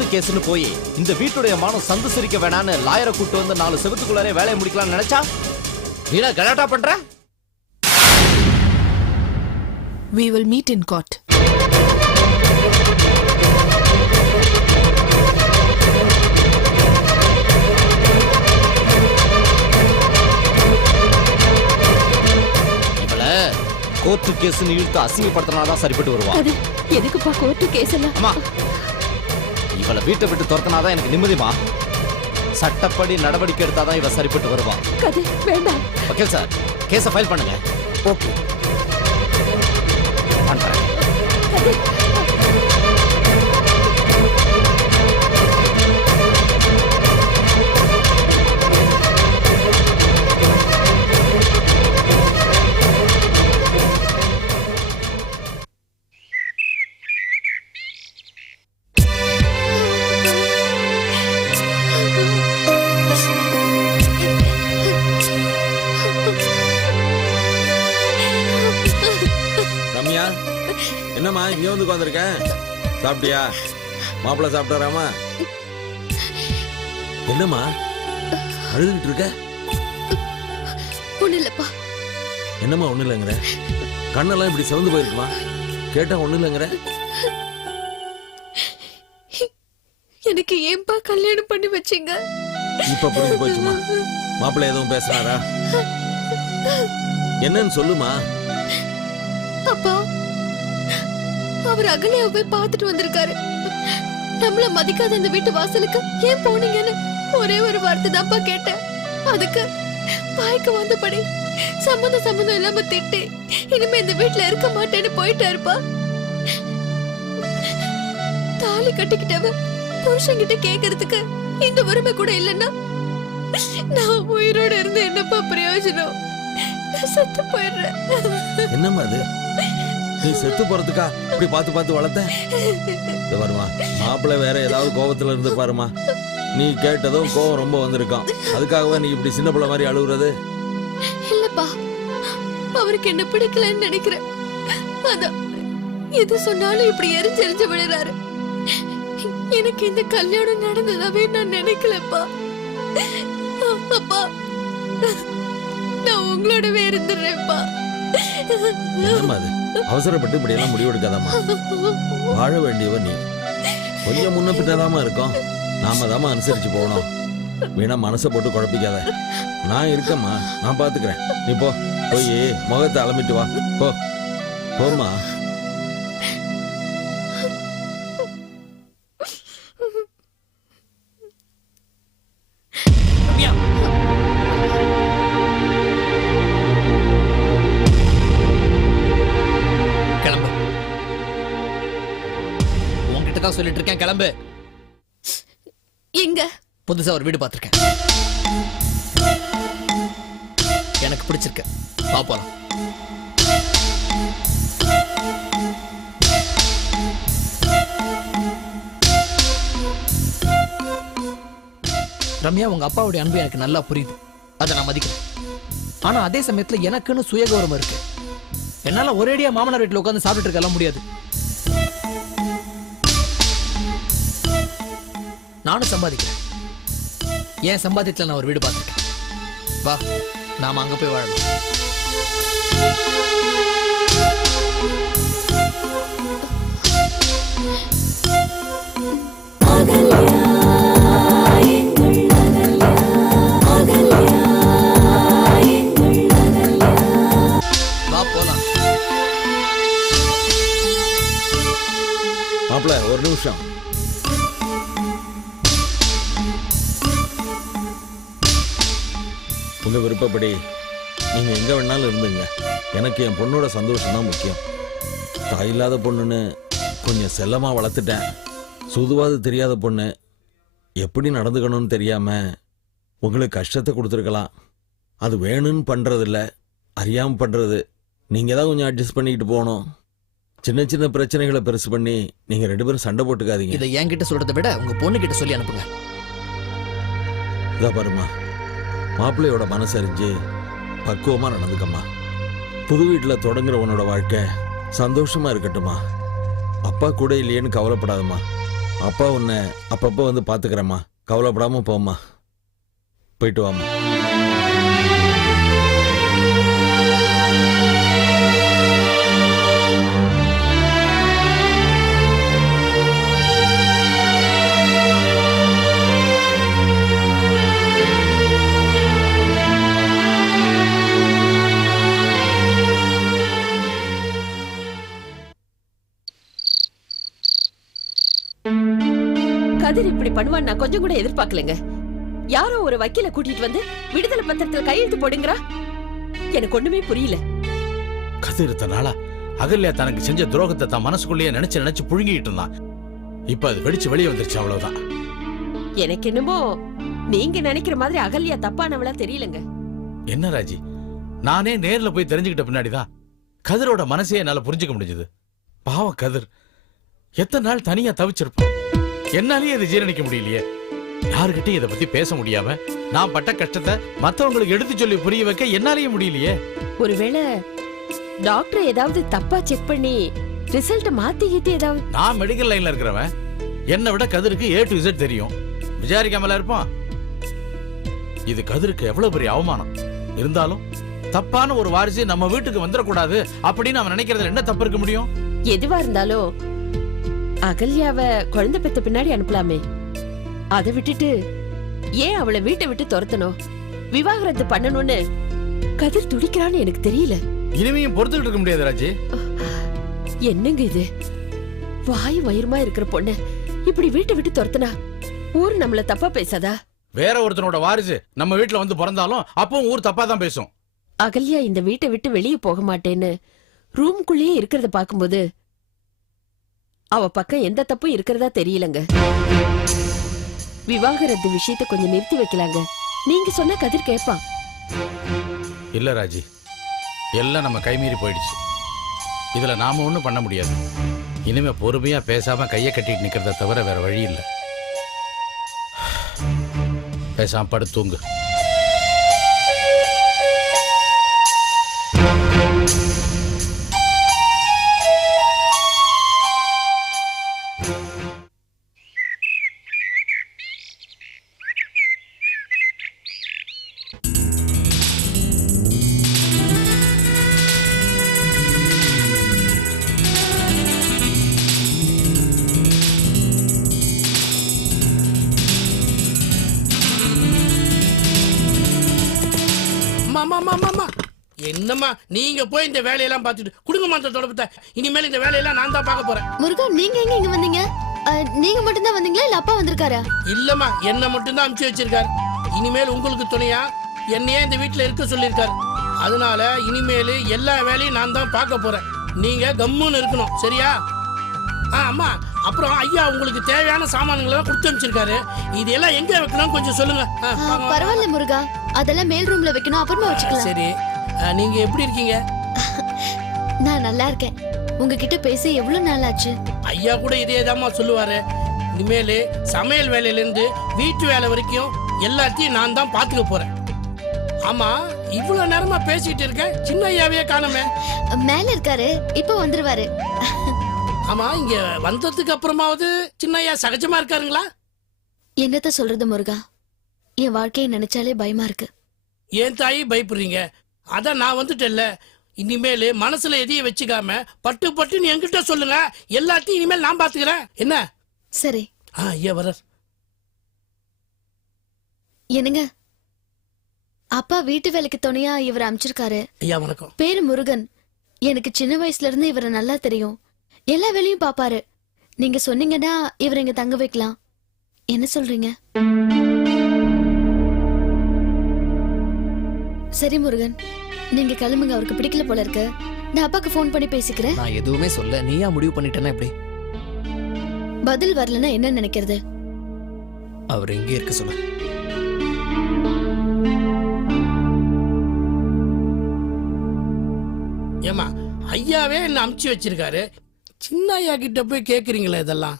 Court கேஸ்னு போய் இந்த வீட்டுடைய மானம் சந்து சிரிக்க வேணான்னு லாயரை கூட்டு வந்து நாலு செவத்துக்குள்ளாரே வேலையை முடிக்கலாம்னு நினைச்சா? நீனா கலாட்டா பண்ற? We will meet in court. Court கேஸ்னு இழுத்து அசிங்கப்படுத்தினாதான் சரிப்பட்டு வருவா அது எதுக்குப்பா கோர்ட்டு கேஸ் எல்லாம்? இவளை வீட்டை விட்டு துரத்தினாதான் எனக்கு நிம்மதிமா சட்டப்படி நடவடிக்கை எடுத்தாதான் இவ சரிப்பட்டு வருவா. கதை வேண்டாம். வக்கீல் சார் கேஸை ஃபைல் பண்ணுங்க. ஓகே. பண்றேன். ரம்யா என்னம்மா இங்க வந்து உட்காந்துருக்க சாப்பிட்டியா? மாப்பிள்ள சாப்பிட்டாராமா? என்னம்மா அழுதுகிட்டு இருக்க? ஒண்ணு இல்லப்பா. என்னம்மா ஒண்ணு இல்லைங்கிற? கண்ணெல்லாம் இப்படி சிவந்து போயிருக்குமா? கேட்டா ஒண்ணு இல்லைங்கிற? எனக்கு ஏன்பா கல்யாணம் பண்ணி வச்சீங்க? இப்ப புரிஞ்சு போச்சுமா? மாப்பிள்ளை எதுவும் பேசுனாரா என்னன்னு சொல்லுமா? அப்பா அவர் அகலைய போய் பார்த்துட்டு வந்திருக்காரு. நம்மள மதிக்காத அந்த வீட்டு வாசலுக்கு ஏன் போனீங்கன்னு ஒரே ஒரு வார்த்தை தான்ப்பா கேட்டேன். அதுக்கு வாய்க்கு வந்தபடி சம்மந்தம் சம்மந்தம் இல்லாம திட்டி இனிமே இந்த வீட்டுல இருக்க மாட்டேன்னு போயிட்டாருப்பா. தாலி கட்டிக்கிட்டவ புருஷங்கிட்ட கேக்குறதுக்கு இந்த உரிமை கூட இல்லைன்னா நான் உயிரோட இருந்து என்னப்பா பிரயோஜனம்? நான் செத்து போயிடுறேன். என்னம்மா அது? நீ செத்து போறதுக்கா? இப்படி பார்த்து பார்த்து வளர்த்த இது வருமா மாப்பிள்ளை வேற ஏதாவது கோபத்துல இருந்து பாருமா நீ கேட்டதும் கோவம் ரொம்ப வந்திருக்கான் அதுக்காகவே நீ இப்படி சின்ன பிள்ளை மாதிரி அழுகுறது? இல்லப்பா அவருக்கு என்ன பிடிக்கலன்னு நினைக்கிறேன். அதான் எது சொன்னாலும் இப்படி எரிஞ்சு எரிஞ்சு விழுறாரு. எனக்கு இந்த கல்யாணம் நடந்ததாவே நான் நினைக்கலப்பா. அப்பா நான் உங்களோடவே இருந்துடுறேன்ப்பா. என்னம்மா அது. அவசரப்பட்டு இப்படி எல்லாம் முடிவெடுக்காதாம்மா. வாழ வேண்டியவ நீ. கொஞ்சம் முன்ன பின்னதாம இருக்கோம். நாம தாம அனுசரிச்சு போகணும். வீணா மனசை போட்டு குழப்பிக்காத. நான் இருக்கேம்மா. நான் பாத்துக்கிறேன். நீ போ. போய் முகத்தை அலம்பிட்டு வா. போ. போம்மா. சொல்லிட்டு இருக்கேன் கிளம்பு. எங்க? புதுசா ஒரு வீடு பார்த்திருக்கேன். எனக்கு பிடிச்சிருக்கு. வா போலாம். ரம்யா உங்க அப்பாவுடைய அன்பு எனக்கு நல்லா புரியுது. அதை நான் மதிக்கிறேன். ஆனா அதே சமயத்துல எனக்குன்னு சுயகௌரவம் இருக்கு. என்னால ஒரேடியா மாமனார் வீட்டுல உட்காந்து சாப்பிட்டுட்டு இருக்கலாம் முடியாது. நானும் சம்பாதிக்கிறேன். என் சம்பாத்தியத்துல நான் ஒரு வீடு பார்த்துருக்கேன். வா நாம அங்க போய் வாழலாம். எனக்கு என் பொண்ணோட சந்தோஷம் தான் முக்கியம். தாய் இல்லாத பொண்ணுன்னு கொஞ்சம் செல்லமா வளர்த்துட்டேன். சுதுவாது தெரியாத பொண்ணு. எப்படி நடந்துக்கணும்னு தெரியாம உங்களுக்கு கஷ்டத்தை கொடுத்துருக்கலாம். அது வேணும்னு பண்றது இல்ல அறியாம பண்றது. நீங்க தான் கொஞ்சம் அட்ஜஸ்ட் பண்ணிக்கிட்டு போகணும். சின்ன சின்ன பிரச்சனைகளை பெருசு பண்ணி நீங்க ரெண்டு பேரும் சண்டை போட்டுக்காதீங்க. இதை என்கிட்ட சொல்றதை விட உங்க பொண்ணு கிட்ட சொல்லி அனுப்புங்க. இதா பாருமா மாப்பிள்ளையோட மனசறிஞ்சு பக்குவமா நடந்துக்கம்மா. புது வீட்டில் தொடங்குற உன்னோட வாழ்க்கை சந்தோஷமாக இருக்கட்டுமா அப்பா கூட இல்லையேன்னு கவலைப்படாதம்மா. அப்பா உன்னை அப்பப்போ வந்து பார்த்துக்கிறேம்மா கவலைப்படாமல் போம்மா. போயிட்டு வாம்மா. பண்ணுவான்னு நான் கொஞ்சம் கூட எதிர்பார்க்கலங்க. யாரோ ஒரு வக்கீல கூட்டிட்டு வந்து விடுதலை பத்திரத்துல கையெழுத்து போடுங்கறா? எனக்கு ஒண்ணுமே புரியல. கதிர் இத்தனை நாளா அகல்யா தனக்கு செஞ்ச துரோகத்தை தான் மனசுக்குள்ளேயே நினைச்சு நினைச்சு புழுங்கிட்டு இருந்தான். இப்ப அது வெடிச்சு வெளியே வந்துருச்சு அவ்வளவுதான். எனக்கு என்னமோ நீங்க நினைக்கிற மாதிரி அகல்யா தப்பானவளா தெரியலங்க. என்ன ராஜி? நானே நேர்ல போய் தெரிஞ்சுக்கிட்ட பின்னாடிதான் கதிரோட மனசையே என்னால புரிஞ்சுக்க முடிஞ்சது. பாவம் கதிர். எத்தனை நாள் தனியா தவிச்சிருப்பான். என்னாலயே இதை ஜீரணிக்க முடியலையே. யாருகிட்டயும் இதை பத்தி பேச முடியாம நான் பட்ட கஷ்டத்தை மத்தவங்களுக்கு எடுத்து சொல்லி புரிய வைக்க என்னாலயே முடியலையே. ஒருவேளை டாக்டர் ஏதாவது தப்பா செக் பண்ணி ரிசல்ட் மாத்தி கீத்தி ஏதாவது நான் மெடிக்கல் லைன்ல இருக்கிறவன். என்னை விட கதிருக்கு ஏ டு Z தெரியும். விசாரிக்காமல இருப்பான். இது கதிருக்கு எவ்வளவு பெரிய அவமானம். இருந்தாலும் தப்பான ஒரு வாரிசு நம்ம வீட்டுக்கு வந்துடக்கூடாது அப்படின்னு அவன் நினைக்கிறதுல என்ன தப்பு இருக்க முடியும்? எதுவா இருந்தாலும் அகல்யாவ குழந்தை பெத்த பின்னாடி அனுப்பலாமே. அதை விட்டுட்டு ஏன் அவளை வீட்டை விட்டு துரத்தணும் விவாகரத்து பண்ணணும்னு கதிர் துடிக்கிறான்னு எனக்கு தெரியல. இனிமையும் பொறுத்துக்கிட்டு இருக்க முடியாது ராஜி. என்னங்க இது? வாய் வயிறுமா இருக்கிற பொண்ணு இப்படி வீட்டை விட்டு துரத்துனா ஊர் நம்மள தப்பா பேசாதா? வேற ஒருத்தனோட வாரிசு நம்ம வீட்டுல வந்து பிறந்தாலும் அப்பவும் ஊர் தப்பா தான் பேசும். அகல்யா இந்த வீட்டை விட்டு வெளியே போக மாட்டேன்னு ரூம்குள்ளேயே இருக்கிறத பாக்கும்போது அவ பக்கம் எந்த தப்பும் இருக்கிறதா தெரியலங்க. விவாகரத்து விஷயத்தை கொஞ்சம் நிறுத்தி வைக்கலாங்க. நீங்க சொன்ன கதிர் கேட்பான் இல்ல ராஜி. எல்லாம் நம்ம கைமீறி போயிடுச்சு. இதுல நாம ஒண்ணும் பண்ண முடியாது. இனிமே பொறுமையா பேசாம கையை கட்டிட்டு நிக்கிறத தவிர வேற வழி இல்ல. பேசாம படுத்து தூங்கு. நீங்க போய் இந்த வேலையெல்லாம் பார்த்துட்டு குடுங்க அந்த தொடப்பத்தை இனிமேல் இந்த வேலையெல்லாம் நான் தான் பார்க்க போறேன். முருகன் நீங்க எங்க இங்க வந்தீங்க? நீங்க மட்டும் தான் வந்தீங்களா? இல்ல அப்பா வந்திருக்காரா? இல்லம்மா என்ன மட்டும்தான் அமுச்சு வச்சிருக்காரு. இனிமேல் உங்களுக்கு துணையா என்னையே இந்த வீட்டுல இருக்க சொல்லியிருக்காரு. அதனால இனிமேல் எல்லா வேலையும் நான் தான் பார்க்க போறேன். நீங்க கம்முன்னு இருக்கணும் சரியா? ஆ அம்மா அப்புறம் ஐயா உங்களுக்கு தேவையான சாமான்களை எல்லாம் கொடுத்து அனுப்பிச்சிருக்காரு. இது எல்லாம் எங்க வைக்கணும் கொஞ்சம் சொல்லுங்க. பரவாயில்ல முருகா. அதெல்லாம் மேல் ரூம்ல வைக்கணும். அப்புறமா வச்சுக்கலாம். சரி. நீங்க எப்படி இருக்கீங்க? நான் நல்லா இருக்கேன். உங்ககிட்ட பேசி எவ்வளவு நாள் ஆச்சு ஐயா கூட இதே சொல்லுவாரு. இனிமேல் சமையல் வேலையில இருந்து வீட்டு வேலை வரைக்கும் எல்லாத்தையும் நான் தான் பாத்துக்க போறேன். ஆமா இவ்வளவு நேரமா பேசிட்டு இருக்கேன் சின்ன ஐயாவே காணுமே. மேல இருக்காரு இப்ப வந்துருவாரு. ஆமா இங்க வந்ததுக்கு அப்புறமாவது சின்ன ஐயா சகஜமா இருக்காருங்களா? என்னத்த சொல்றது முருகா? என் வாழ்க்கையை நினைச்சாலே பயமா இருக்கு. ஏன் தாயி பயப்படுறீங்க? அதான் நான் வந்துட்டேன்ல. இனிமேல் மனசுல எதையும் வச்சுக்காம பட்டு பட்டுன்னு என்கிட்ட சொல்லுங்க. எல்லாத்தையும் இனிமேல் நான் பாத்துக்கிறேன். என்ன? சரி. ஆ ஐயா வர்றார். என்னங்க? அப்பா வீட்டு வேலைக்கு துணையா இவர் அமைச்சிருக்காரு. ஐயா வணக்கம். பேரு முருகன். எனக்கு சின்ன வயசுல இருந்து இவரை நல்லா தெரியும். எல்லா வேலையும் பாப்பாரு. நீங்க சொன்னீங்கன்னா இவரை இங்க தங்க வைக்கலாம். என்ன சொல்றீங்க? சரி முருகன். நீங்க கிளம்புங்க. அவருக்கு பிடிக்கல போல இருக்கு. நான் அப்பாக்கு ஃபோன் பண்ணி பேசிக்கிறேன். நான் எதுவுமே சொல்ல. நீயா முடிவு பண்ணிட்டேன்னா எப்படி? பதில் வரலன்னா என்ன நினைக்கிறது? அவர் எங்கே இருக்க சொல்ல. ஏமா ஐயாவே என்ன அமுச்சு வச்சிருக்காரு? சின்ன ஐயா கிட்ட போய் கேக்குறீங்களே இதெல்லாம்?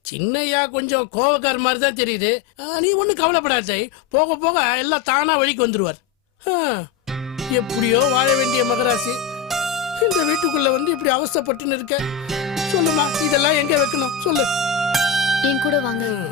சின்ன ஐயா கொஞ்சம் கோவக்கார மாதிரி தான் தெரியுது. நீ ஒன்றும் கவலைப்படாத. போக போக எல்லாம் தானா வழிக்கு வந்துருவார். ஆ, எப்படியோ வாழ வேண்டிய மகராசி. இந்த வீட்டுக்குள்ள வந்து இப்படி அவஸ்தைப்பட்டுன்னு இருக்க. சொல்லுமா இதெல்லாம் எங்க வைக்கணும்? சொல்லு. என் கூட வாங்க.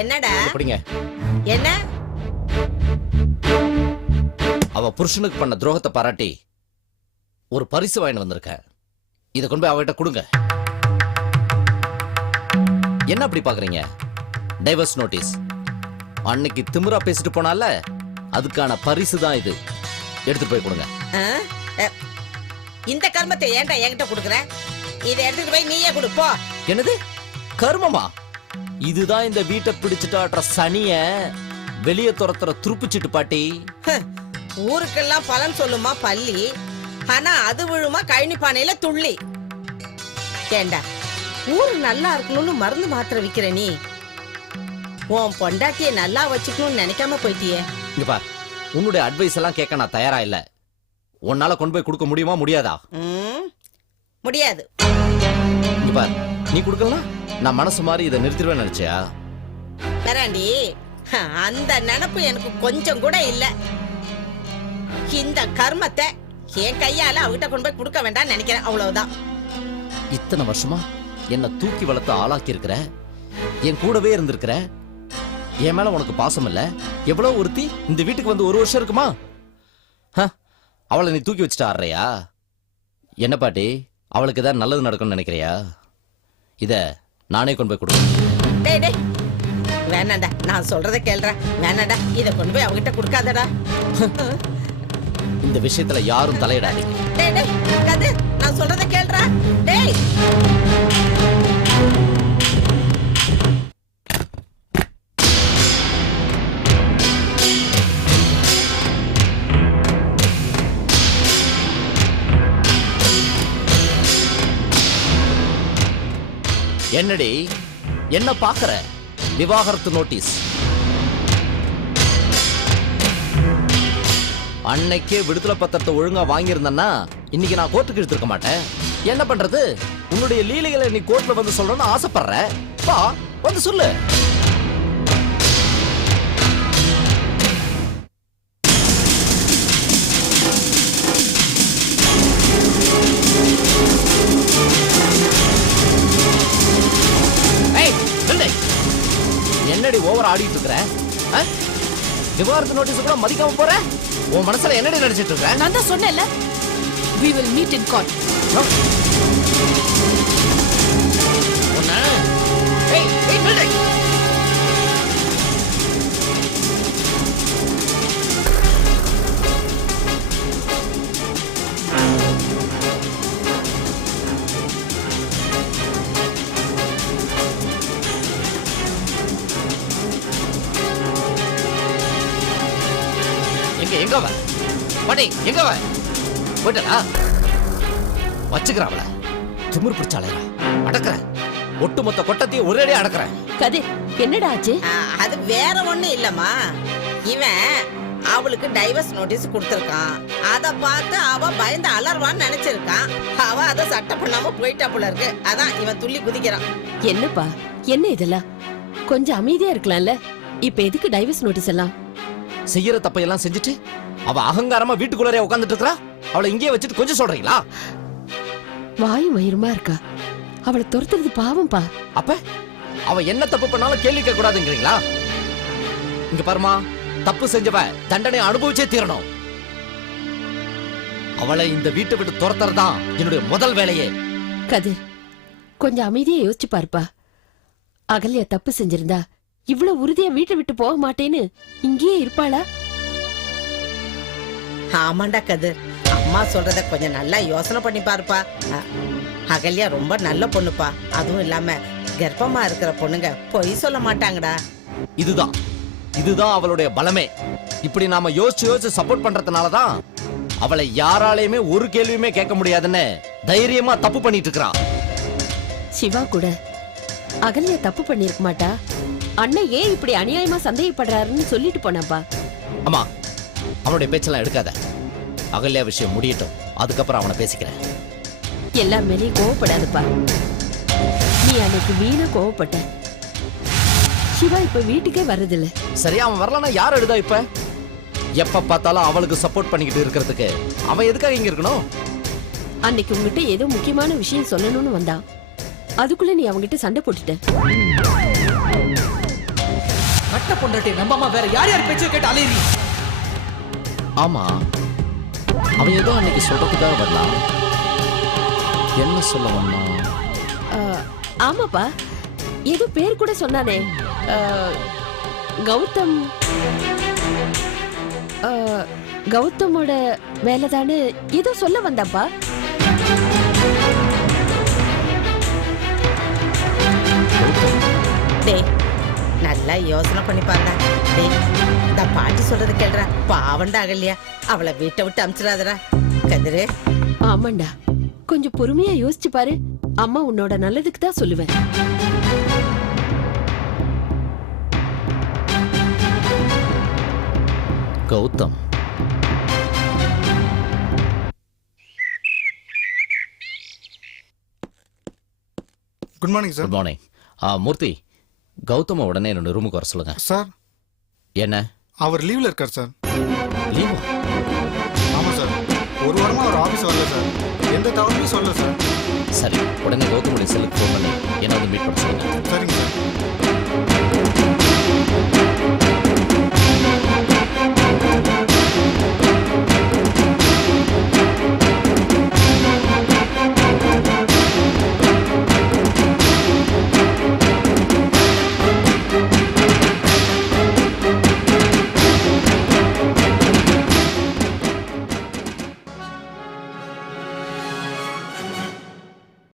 என்னடா? எப்படிங்க என்ன? அவ புருஷனுக்கு பண்ண துரோகத்தை பாராட்டி ஒரு பரிசு வாங்கிட்டு வந்திருக்கேன் இதை கொண்டு போய் அவகிட்ட கொடுங்க. என்ன அப்படி பாக்குறீங்க? டைவர்ஸ் நோட்டீஸ் அன்னைக்கு திமிரா பேசிட்டு போனால அதுக்கான பரிசு தான் இது. எடுத்துட்டு போய் கொடுங்க. இந்த கர்மத்தை ஏன்டா என்கிட்ட குடுக்குற? இதை எடுத்துட்டு போய் நீயே கொடு போ. என்னது? கர்மமா? இதுதான் இந்த வீட்டை பிடிச்சிட்டு சனிய வெளியே துரத்துற துருப்புச்சிட்டு பாட்டி. ஊருக்கெல்லாம் பலன் சொல்லுமா பள்ளி ஆனா அது விழுமா கழனி பானையில துள்ளி. ஏண்டா ஊரு நல்லா இருக்கணும்னு மருந்து மாத்திரை விக்கிற நீ? உன் பொண்டாட்டிய நல்லா வச்சுக்கணும்னு நினைக்காம போயிட்டியே. இங்க பார் உன்னுடைய அட்வைஸ் எல்லாம் கேட்க நான் தயாரா இல்ல. உன்னால கொண்டு போய் கொடுக்க முடியுமா முடியாதா? ம், முடியாது. இங்க பார் நீ கொடுக்கலாம் நான் மனசு மாதிரி இதை நிறுத்திடுவேன் நினைச்சியா? பேராண்டி அந்த நினப்பு எனக்கு கொஞ்சம் கூட இல்ல. இந்த கர்மத்தை என் கையால அவகிட்ட கொண்டு போய் கொடுக்க வேண்டாம்னு நினைக்கிறேன் அவ்வளவுதான். இத்தனை வருஷமா என்ன தூக்கி வளர்த்து ஆளாக்கி இருக்கிற என் கூடவே இருந்திருக்கிற என் மேல உனக்கு பாசம் இல்ல எவ்வளவு ஒருத்தி இந்த வீட்டுக்கு வந்து ஒரு வருஷம் இருக்குமா? அவளை நீ தூக்கி வச்சுட்டு ஆடுறியா? என்ன பாட்டி அவளுக்கு ஏதாவது நல்லது நடக்கும்னு நினைக்கிறியா? இத நானே கொண்டு போய் கொடுக்குறேன். வேணாண்டா நான் சொல்றத கேளுடா வேணாண்டா இத கொண்டு போய் அவகிட்ட கொடுக்காதடா. இந்த விஷயத்துல யாரும் தலையிடாதீங்க. டேய் டேய் நான் சொல்றத கேளுடா டேய். என்னடி? என்ன பாக்குற விவாகரத்து நோட்டீஸ். அன்னைக்கே விடுதலை பத்திரத்தை ஒழுங்கா வாங்கியிருந்தேன்னா இன்னைக்கு நான் கோர்ட்டுக்கு எடுத்திருக்க மாட்டேன். என்ன பண்றது? உன்னுடைய லீலைகளை நீ கோர்ட்ல வந்து சொல்லணும்னு ஆசைப்படுற. பா வந்து சொல்லு. ஆடிட்டு இருக்கிற? விவாகரத்து நோட்டீஸ் கூட மதிக்காம போற? உன் மனசுல என்னடி நினைச்சிட்டு இருக்க? நான் தான் சொன்னேன்ல. We will meet in court. உன்னை- பாட்டி எங்க அவ போயிட்டா வச்சுக்கிறான் அவளை. திமிர் பிடிச்சாளா அடக்குறேன். ஒட்டுமொத்த கொட்டத்தையும் ஒரேடியா அடக்குறேன். கதிர் என்னடா ஆச்சு? அது வேற ஒண்ணும் இல்லம்மா. இவன் அவளுக்கு டைவர்ஸ் நோட்டீஸ் கொடுத்திருக்கான். அத பார்த்து அவ பயந்து அலர்வான்னு நினைச்சிருக்கான். அவ அத சட்டை பண்ணாம போயிட்டா போல இருக்கு. அதான் இவன் துள்ளி குதிக்கிறான். என்னப்பா? என்ன இதெல்லாம்? கொஞ்சம் அமைதியா இருக்கலாம்ல? இப்ப எதுக்கு டைவர்ஸ் நோட்டீஸ் எல்லாம்? செய்யற தப்பையெல்லாம் செஞ்சுட்டு அவ அகங்காரமா வீட்டுக்குள்ளரே உட்காந்துட்டு இருக்கா அவளை இங்கேயே வச்சுட்டு கொஞ்சம் சொல்றீங்களா? வாயு மயிருமா இருக்கா? அவளை துரத்துறது பாவம்பா. அப்ப அவ என்ன தப்பு பண்ணாலும் கேள்வி கேட்க கூடாதுங்கிறீங்களா இங்க பாருமா தப்பு செஞ்சவ தண்டனை அனுபவிச்சே தீரணும். அவளை இந்த வீட்டை விட்டு துரத்துறதுதான் என்னுடைய முதல் வேலையே. கதிர் கொஞ்சம் அமைதியா யோசிச்சு பாருப்பா. அகல்யா தப்பு செஞ்சிருந்தா இவ்வளவு உறுதியா வீட்டை விட்டு போக மாட்டேன்னு இங்கேயே இருப்பாளா? ஆமாண்டா கதிர். அம்மா சொல்றத கொஞ்சம் நல்லா யோசனை பண்ணி பாருப்பா. அகல்யா ரொம்ப நல்ல பொண்ணுப்பா. அதுவும் இல்லாம கர்ப்பமா இருக்கிற பொண்ணுங்க பொய் சொல்ல மாட்டாங்கடா. இதுதான். இதுதான் அவளுடைய பலமே. இப்படி நாம யோசிச்சு யோசிச்சு சப்போர்ட் பண்றதுனால தான் அவளை யாராலையுமே ஒரு கேள்வியுமே கேட்க முடியாதுன்னு தைரியமா தப்பு பண்ணிட்டு இருக்கிறான். சிவா கூட அகல்யா தப்பு பண்ணிருக்க மாட்டா? அண்ணன் ஏன் இப்படி அநியாயமா சந்தேகப்படுறாருன்னு சொல்லிட்டு போனாப்பா அம்மா அவனுடைய பேச்செல்லாம் எடுக்காத. அகல்யா விஷயம் முடியட்டும். அதுக்கப்புறம் அவனை பேசிக்கிறேன். எல்லார் மேலேயும் கோவப்படாதப்பா. நீ அன்னைக்கு வீணா கோவப்பட்ட. சிவா இப்ப வீட்டுக்கே வர்றதில்ல. சரி அவன் வரலன்னா யார் எழுதா இப்ப? எப்ப பார்த்தாலும் அவளுக்கு சப்போர்ட் பண்ணிக்கிட்டு இருக்கிறதுக்கு அவன் எதுக்காக இங்க இருக்கணும்? அன்னைக்கு உங்ககிட்ட ஏதோ முக்கியமான விஷயம் சொல்லணும்னு வந்தான். அதுக்குள்ள நீ அவங்கிட்ட சண்டை போட்டுட்ட. பொண்டாட்டி நம்பாம வேற யார் யார் பேச்சை கேட்டு அலையறீ ஆமா. அவன் ஏதோ அன்னைக்கு சொல்றதுக்காக வரலாம் என்ன சொல்ல வந்தான் ஆ, ஆமாப்பா. ஏதோ பேர் கூட சொன்னானே. கௌதம். ஆ, கௌதமோட வேலைதானு ஏதோ சொல்ல வந்தாப்பா. டேய் நல்லா யோசனை பண்ணி பாருடா. இந்த பாட்டி சொல்றது கேளுடா. பாவண்டா அகல்யா. அவளை வீட்டை விட்டு அமிச்சிடாதடா. கதிரு. ஆமாண்டா. கொஞ்சம் பொறுமையா யோசிச்சு பாரு. அம்மா உன்னோட நல்லதுக்கு தான் சொல்லுவேன். Gautham. Good morning sir good morning Murthy. Gautham உடனே என்னோட ரூமுக்கு வர சொல்லுங்க. சார். என்ன? அவர் லீவ்ல இருக்கார் சார். லீவா ஆமா சார். ஒரு வாரமா அவர் ஆபீஸ் வரல சார். எந்த தவறுமே சொல்லல சார். சரி உடனே கௌதமுடைய செல்லுக்கு ஃபோன் பண்ணி என்ன வந்து மீட் பண்ண சொல்லுங்க. சரிங்க